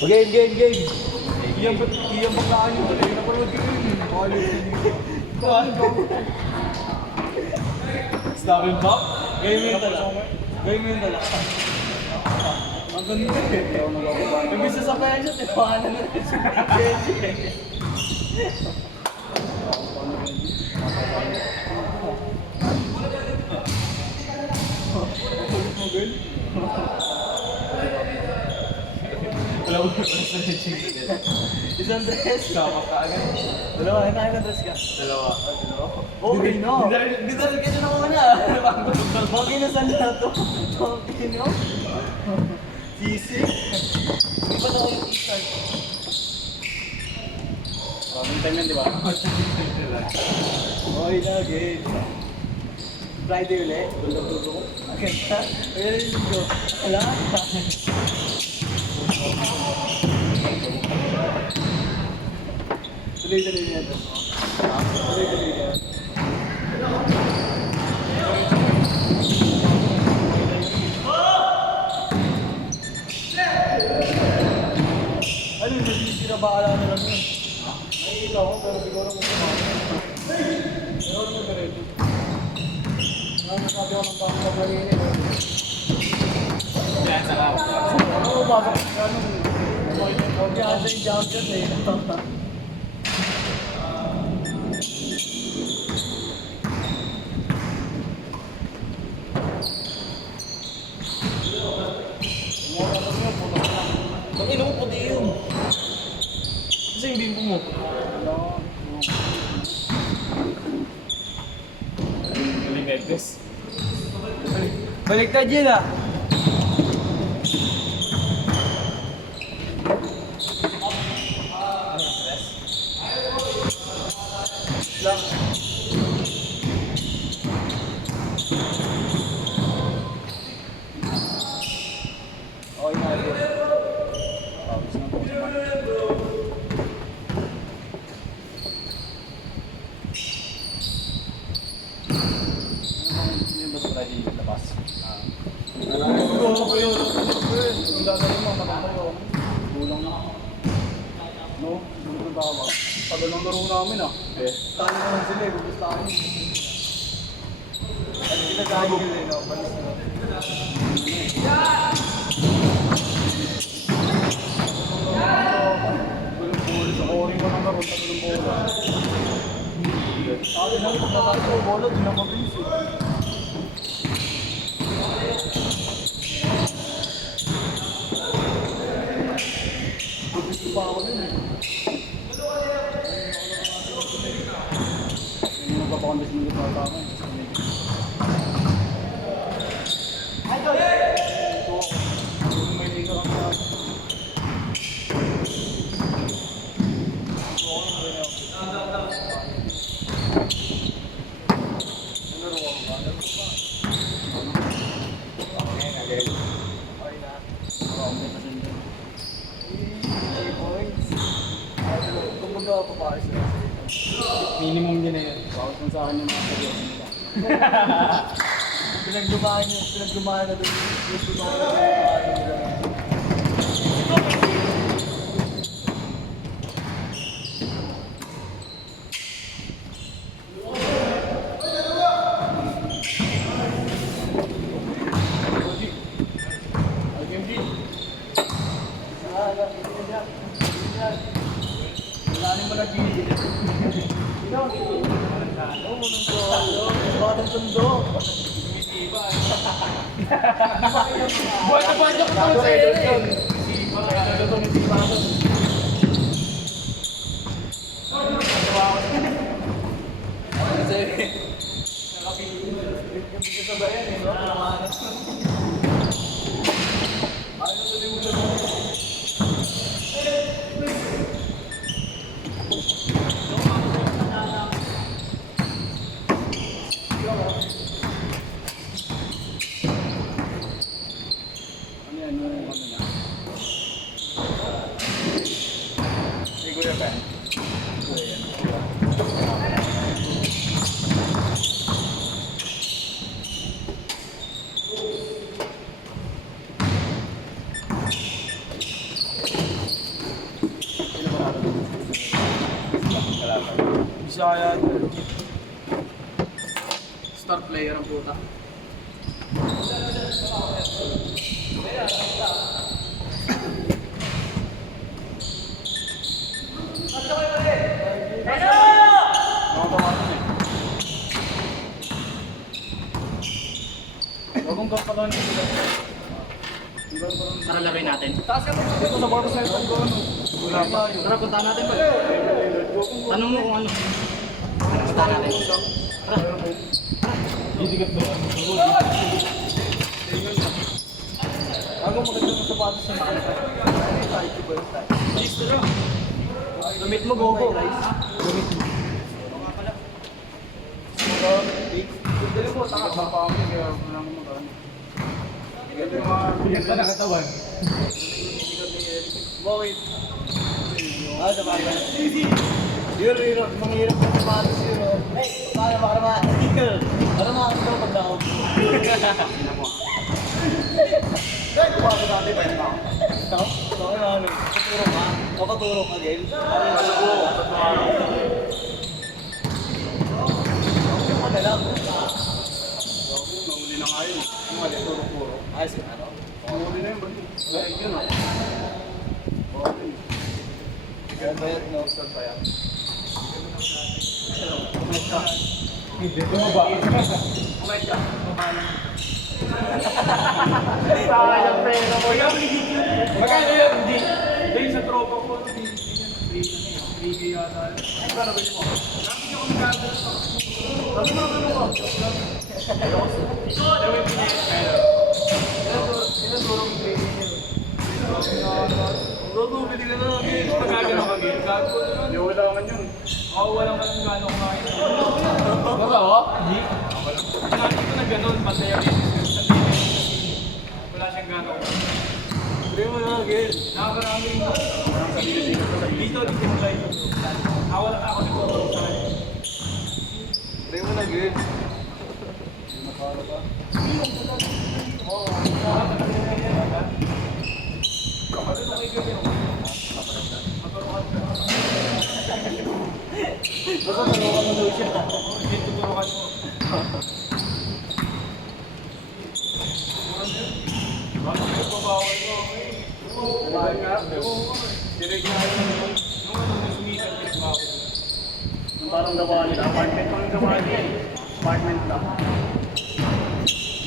Game. Iyang pagkaan yun tuloy. Napanood ko yun. Stop and pop? Gawin mo yung dala. Ang ganda eh. Imbis na sabayan siya, tipahanan na rin siya. Wala mo isang dress. Sama ka agad. Dalawa, nakain na dress ka? Dalawa. Okay no. Bidal ka na naman na. Okay na saan na ito? Okay no. Easy. Di ba na yung e-start? Maraming time yan, di ba? Okay na, game. Friday ulit. Dulo ko. Agad na. Pero yung linggo. Wala. Tuloy-tuloy niya ito. Tuloy-tuloy niya. Ano yung sinabakala na lang yun? Nakikita ko pero siguro mo kumama. Pero ano mo ready? Nasabi ko ng pangkabangin eh. Yan, sarap. Ano mo babak? Ano mo? Huwag yan sa yung jump shot eh. Pag-inom mo puti yun. Kasi yung bimbo mo. Galing nga guys. Baliktad yun ah. Lang. Okay na ito. Tapos na po naman. Ano ba sa tayo labas? Ano yun? Ang gagawin mo, makakayo. Kulang na. No? Gusto na ba? Pagalang laro namin ah. Tayo naman sila eh, gugustahan yun. Ano sila tayo eh, no? Balis na. Sa oring ko ng laro, tagalong bola. Sabi lang, pag nakakita ko bola, di na mabilis eh. Gusto pa ako din eh. Magpapakondas mo dito tama eh. Ito! May liga kami na. Minimum din na yun. Bakit kung sa akin yung mga seryoso nila. Pinagdumaan na doon. Gusto ko na nila. Wala mo na gini. Batang tundo. Buwan na banyak ko sa iyo eh. Bisaya. Star player ang puta. Tara laruin natin. Ito sa bata sa ito. Wala pa. Tara, puntahan natin ba? Tanong mo kung ano. Puntahan natin. Tara. Didigat ba? Ako maganda ng sapatos sa mga. Gamit mo, gogo. Gamit mo. Dali mo, taka pa pa kami, kaya wala mo magano. Bigat na nakatawan. Bakit? Sa bagay. Yun, manghirap ng sapatos yun. Para makakasal pag nakaw. Dahil kumasa natin ba yun ako? Ito? Ano? Paturo ka? Kapaturo ka, Gail? Paturo. Ano lang? Nauli na nga yun. Yung mali, turo-puro. Ay, ano? Nauli na yun, ba? Yun ah. Kaya ba yan? Nausad pa yan? Hindi, tumaba. Kumain ka. Sayang pera mo yan. Magkano yan? Hindi. Hindi sa tropa ko. 3K yata. Ay, paano ba yun mo? Nakapin niyo kung magkano. Sabi mo naman mo. Ito, gawin mo niya yung pera. Ilan turong 3K niya? Bro, bumili ka na lang eh. Magkagano ka game? Gago na yun. Hindi, wala naman yun. Oo, wala naman yung gano'ng kumain. Baka o? Hindi. Nakakita ko na gano'n, masaya rin. Wala siyang gano'n. Hindi mo na, Gil. Nakakaraming mo. Dito mo tayo. Wala ako dito sa kanya. Hindi mo na, Gil. Nakakala ba? Oo. Kapatid na kayo Gil. Basta talukan mo daw siya. Hindi tuturukan mo. Bakit nagpapawal mo? Bakit nga? Direct na yun. Nung ano na sumikat, pinagbawal. Nung parang gawa nila. Apartment parang gawa nila. Apartment lang.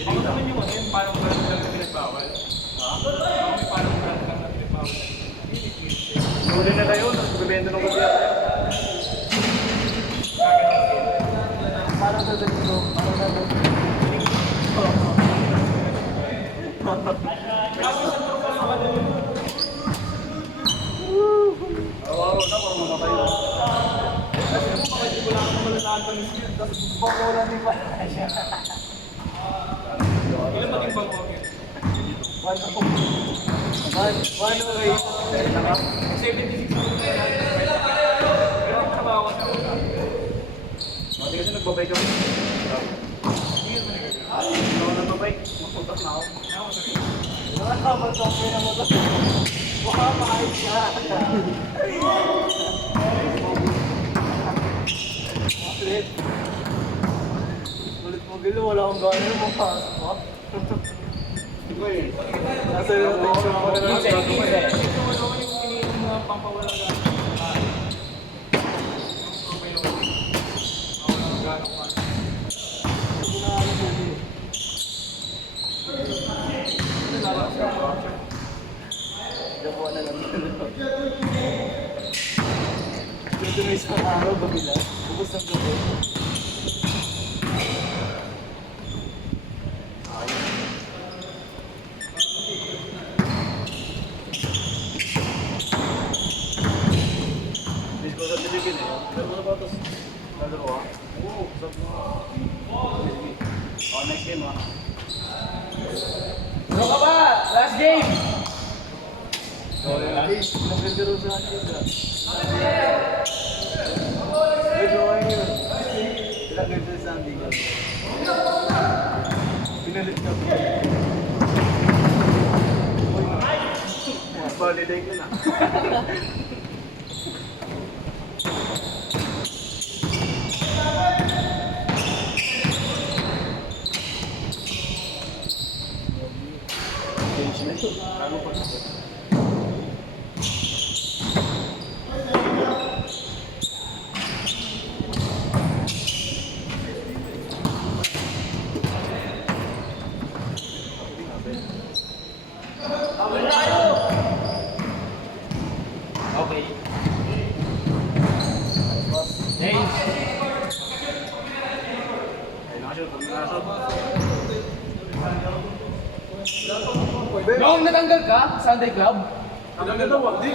Ako naman yung ano yun, parang brand lang na pinagbawal. Ha? May parang brand lang na pinagbawal. Huli na kayo, nagbibenta ng kuya. Parang sa dito, parang sa dito. Araw-araw na, parang mamatay na. Kasi kung makakita ko lang ako malalahan pa ng skill, tapos baka wala din pa siya. Ilan maging bang okay? One okay. 76 ako na yan. Pero ang trabaho ka sa Mati kasi nagbabay kami. Hindi naman nagagawa. Hindi ako nagbabay. Magputas na ako. Nakakabat ako na mo ito. Baka makahit siya. Ulit. Ulit mo gilo. Wala akong gano'n. Mapasok mo. Nasa yung attention ako na lang. Ito mo naman yung ininom na pampawalang gano'n. Dapuan na lang. Dito may isang araw, babila. Ubus ang gabi. Disco sa Pilipin eh. Pero ano ba ito? Nalaro ah? Oo, usap mo. Oh, next game ah. Ano ka ba? Last game! Nagkagaro sa akin ka. Nagawin yun. Ilagay sa Sunday ka. Pinalit ka. Holiday ko na. Lalo pa. Okay. James. Noong natanggal ka, Sunday Club? Ang dalawa, di.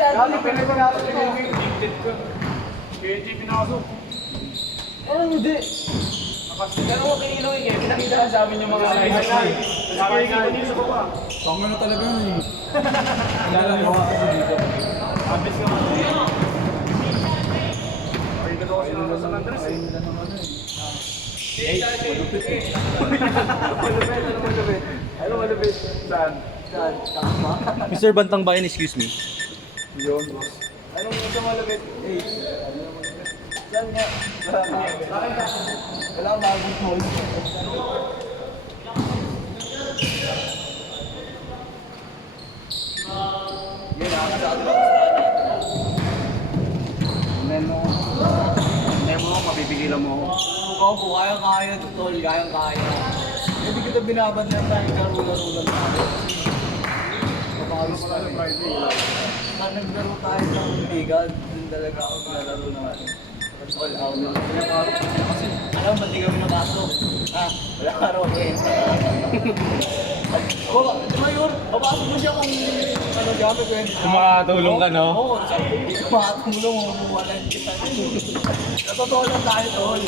Dati pinapasok ko. Gifted ko. Kaya di pinasok. Oh, hindi. Pero okay ino eh, pinakita sa amin yung mga live. Sabi nga yun sa baba. Pangano talaga yun eh. Kilala mo ako dito. Abis ka man. Ay, ka daw kasi ng San Andres eh. Malupit eh. Malupit. Ano malupit? Saan? Saan? Tama. Mr. Bantang Bayan, excuse me. Yun, boss. Anong isa malapit? Eh, ano malapit? Saan nga? Wala akong bagong phone. Yun, nakakasado lang sa akin. Hindi mo, mapipigilan mo ako. Ikaw po, kaya-kaya, tol, kaya-kaya. Hindi kita binabad na tayo karula-rula na. Kapagos pa rin. Pag naglaro tayo ng bigan, dun talaga ako nalaro naman. All out na. Kasi alam, ba't di kami napasok? Wala ka raw eh. Oo, di ba yun? Papasok mo siya kung ano gamit ko yun. Kung makatulong ka, no? Oo, sabi ko, hindi ka makatulong, mabuwalan kita. Sa totoo lang tayo, tol.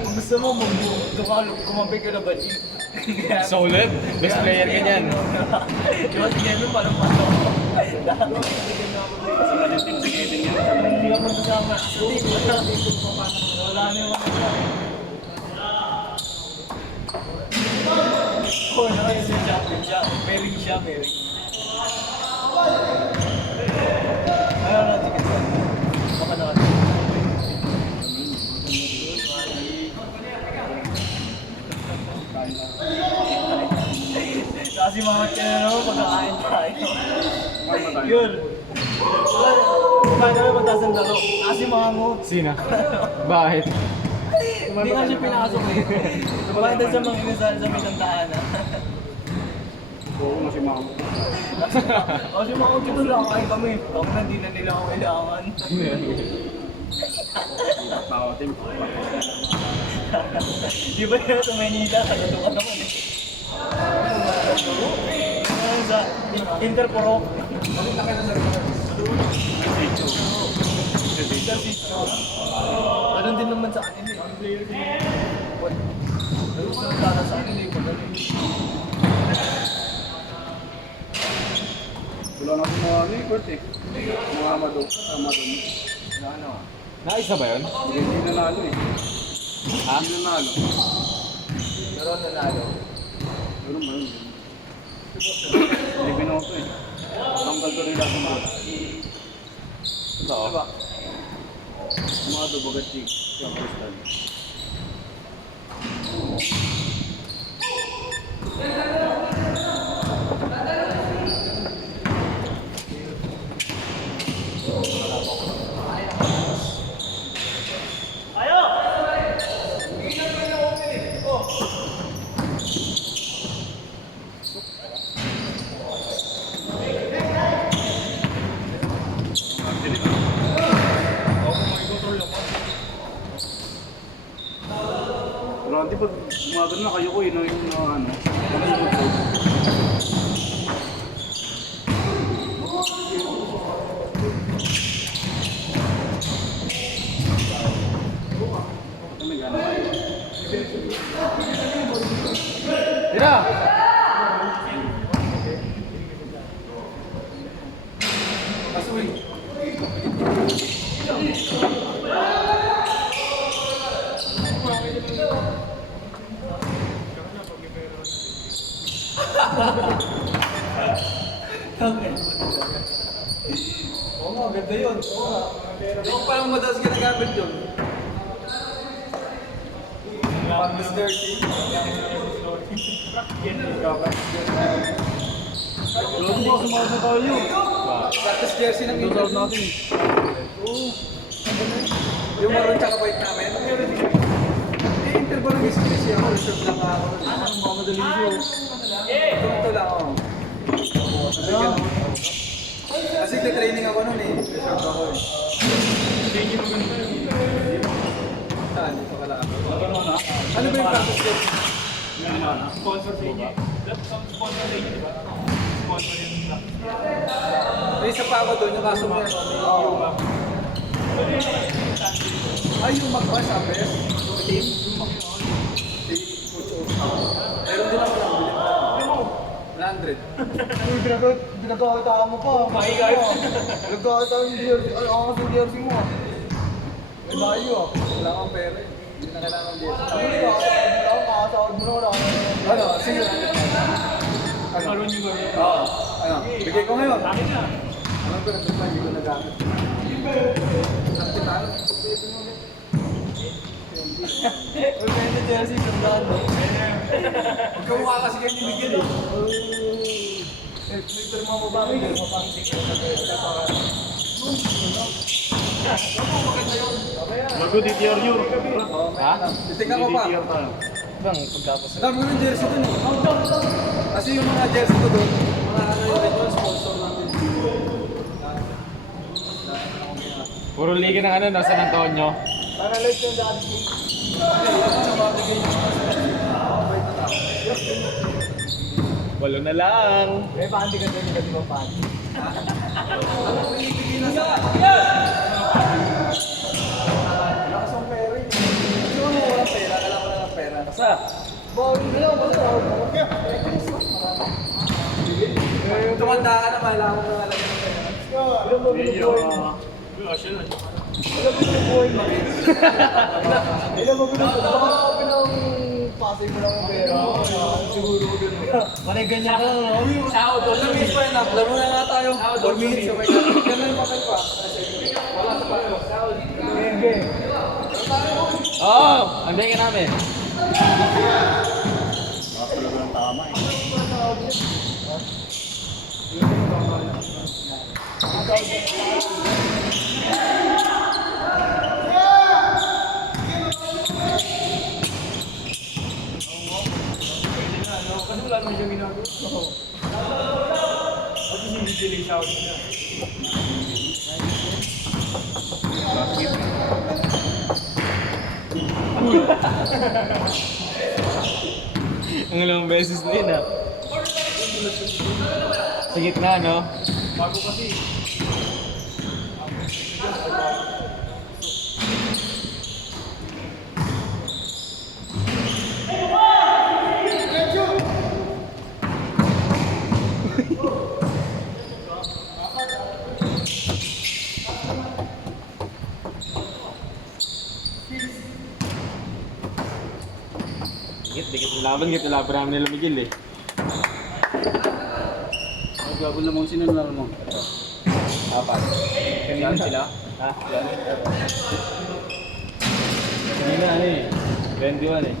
Kung gusto mo, kumapig ka na ba? Solid. Best player ka niyan. Diba si Kevin parang pato? Hindi ako masasama. Wala na yung oh, nakaya siya champion siya. Mering siya, mering. Ayaw na, sige. Baka na. Kasi mga kinano, pagkakain tayo. Yun. Kumain kami pagtaas ng laro. Kasi mga mo. Sina? Bakit? Hindi nga siya pinasok eh. Kumain tayo sa mga inasal sa may sandahanan. Oo, na si Mamo. Kasi mga kito lang kain kami. Ako na, hindi na nila ako kailangan. Tawa, Tim. Di ba yun sa Manila? Kagado ka naman eh. Ano sa Interporo? Ganun din naman sa kanila eh. Ganun sa para sa kanila eh. Pagaling. Wala na akong mga ano eh, Kurt eh. Mga Amado. Wala na. Naayos na ba yun? Hindi nanalo eh. Ha? Hindi nanalo. Pero nanalo. Ganun ba yun? Hindi binoto eh. Tanggal ko rin lahat ng bola. Totoo. Diba? Amado, Bagatsik. Siya, Crystal. Pero di pag umaga na kayo ko eh, no, yung ano. Kami gano'n. Tira! Oo nga, ganda yun. Oo nga. Hindi ko parang madalas ginagamit yun. Practice jersey. Lolo mo, sumawad na tayo. Practice jersey ng Ito Inter. natin. Yung maroon tsaka white namin. Inter ba nang isipis siya? Reserve lang ako. Mamadali siya. Ito lang ako. Kasi training ako nun eh. Reserve ako eh. Saan? Dito ka lang. Ano ba yung practice jersey? Sponsor sa inyo. Sponsor sa inyo, di ba? Sponsor yun sa... May isa pa ako doon, yung kaso mo yan. Ay, yung magba sa best. Team. Si Coach O. Meron din ako lang. Bilhin ko. 100. Pinagkakita mo pa. Pinagkakita mo yung jersey. Ano ang kasi jersey mo? May bayo ah. Wala akong pera eh. Hindi na kailangan din. Kakasawad mo na wala. Ano? Sige. Ano? Maroon yung gawin. Oo. Ano? Bigay ko ngayon. Akin na. Ano ko na hindi ko nagamit. Sakti tayo. May pwede jersey sa dado. Huwag ka mukha kasi kayo nibigyan eh. May pirma mo ba? May pirma pa. Bago DTR yun. Ha? Titignan ko pa. DTR tayo. Bang, pagkapos. Ang dami ko ng jersey dun eh. Kasi yung mga jersey ko dun, mga ano yung red one, sponsor natin. Puro liga ng ano, nasa San Antonio. Para live yung dati. Walo na lang. May panty ka doon, hindi ba panty? Lakas ang pera eh. Hindi mo walang pera, kailangan ko lang ng pera. Basta, Bawal na lang, basta. tumanda ka na, kailangan ko na lagyan ng pera. Ilan ba binubuhay mo? Ilan ba binubuhay mo? Ilan ba binubuhay mo? Baka pinang-pasay mo lang ang pera. Siguro ko dun. Panay ganyan ka lang, no? Sahod, ilang minutes pa yun ah. Laro na nga tayo. 4 minutes, okay ka. Ganun yung papel ko ah. Wala sa papel. Genge. Oo! Anday ka namin. Kasi wala naman siyang ginagawa. At hindi dilig sa akin na. Ang ilang beses na yun ah. Sa gitna, no? Bago kasi. Dikit laban namin nila Miguel eh. Gago na mo, sino nalaro mo? Apat. Kanina sila? Ha? Kanina ano eh. 21 eh.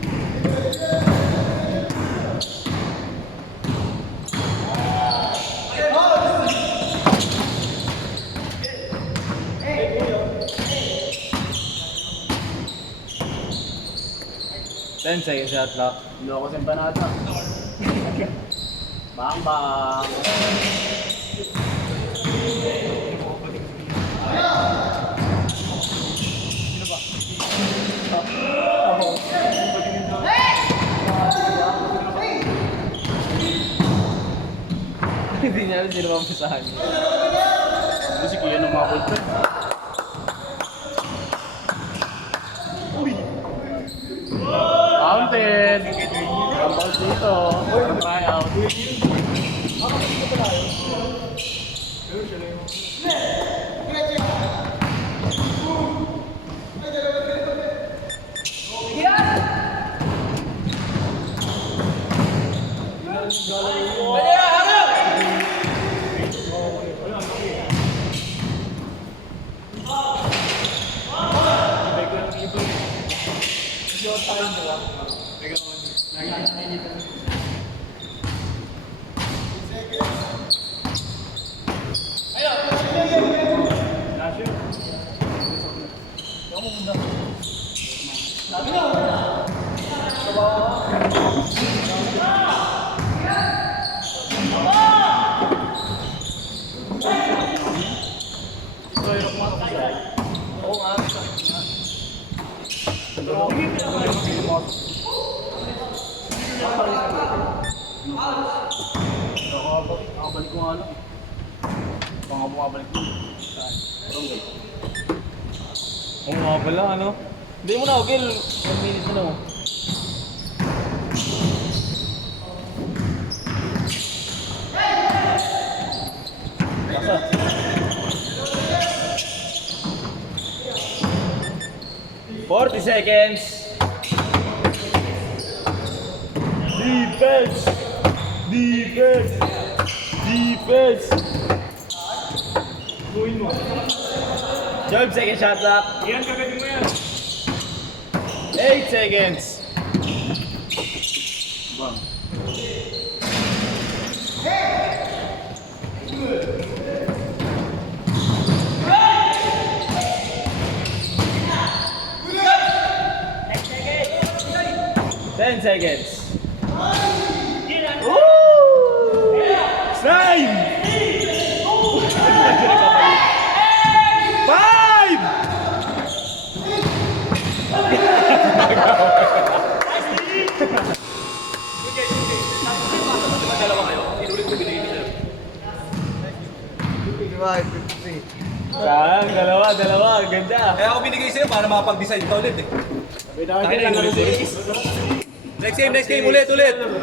Ten second shot lock. Loko sa empanada. Bang bang. Hindi niya alam sino mapisahan niya. Ano si Kuya ng mga ballpen? Mountain! Kampang dito. Try out. Short time, di ba? Oo nga, sakit nga. Nakabalik ko nga lang. Baka bumabalik ko. Oo nga pala, ano? Hindi mo na, okay. 1 minute na lang. Forty seconds. Defense. Defense. Defense. 12 seconds shot clock. Yan, kagatin mo yan. 8 seconds. Ten seconds. Woo! 9! 5! Saan? Dalawa. Ganda. Kaya ako binigay sa'yo para makapag-decide ka ulit eh. Next game ulit.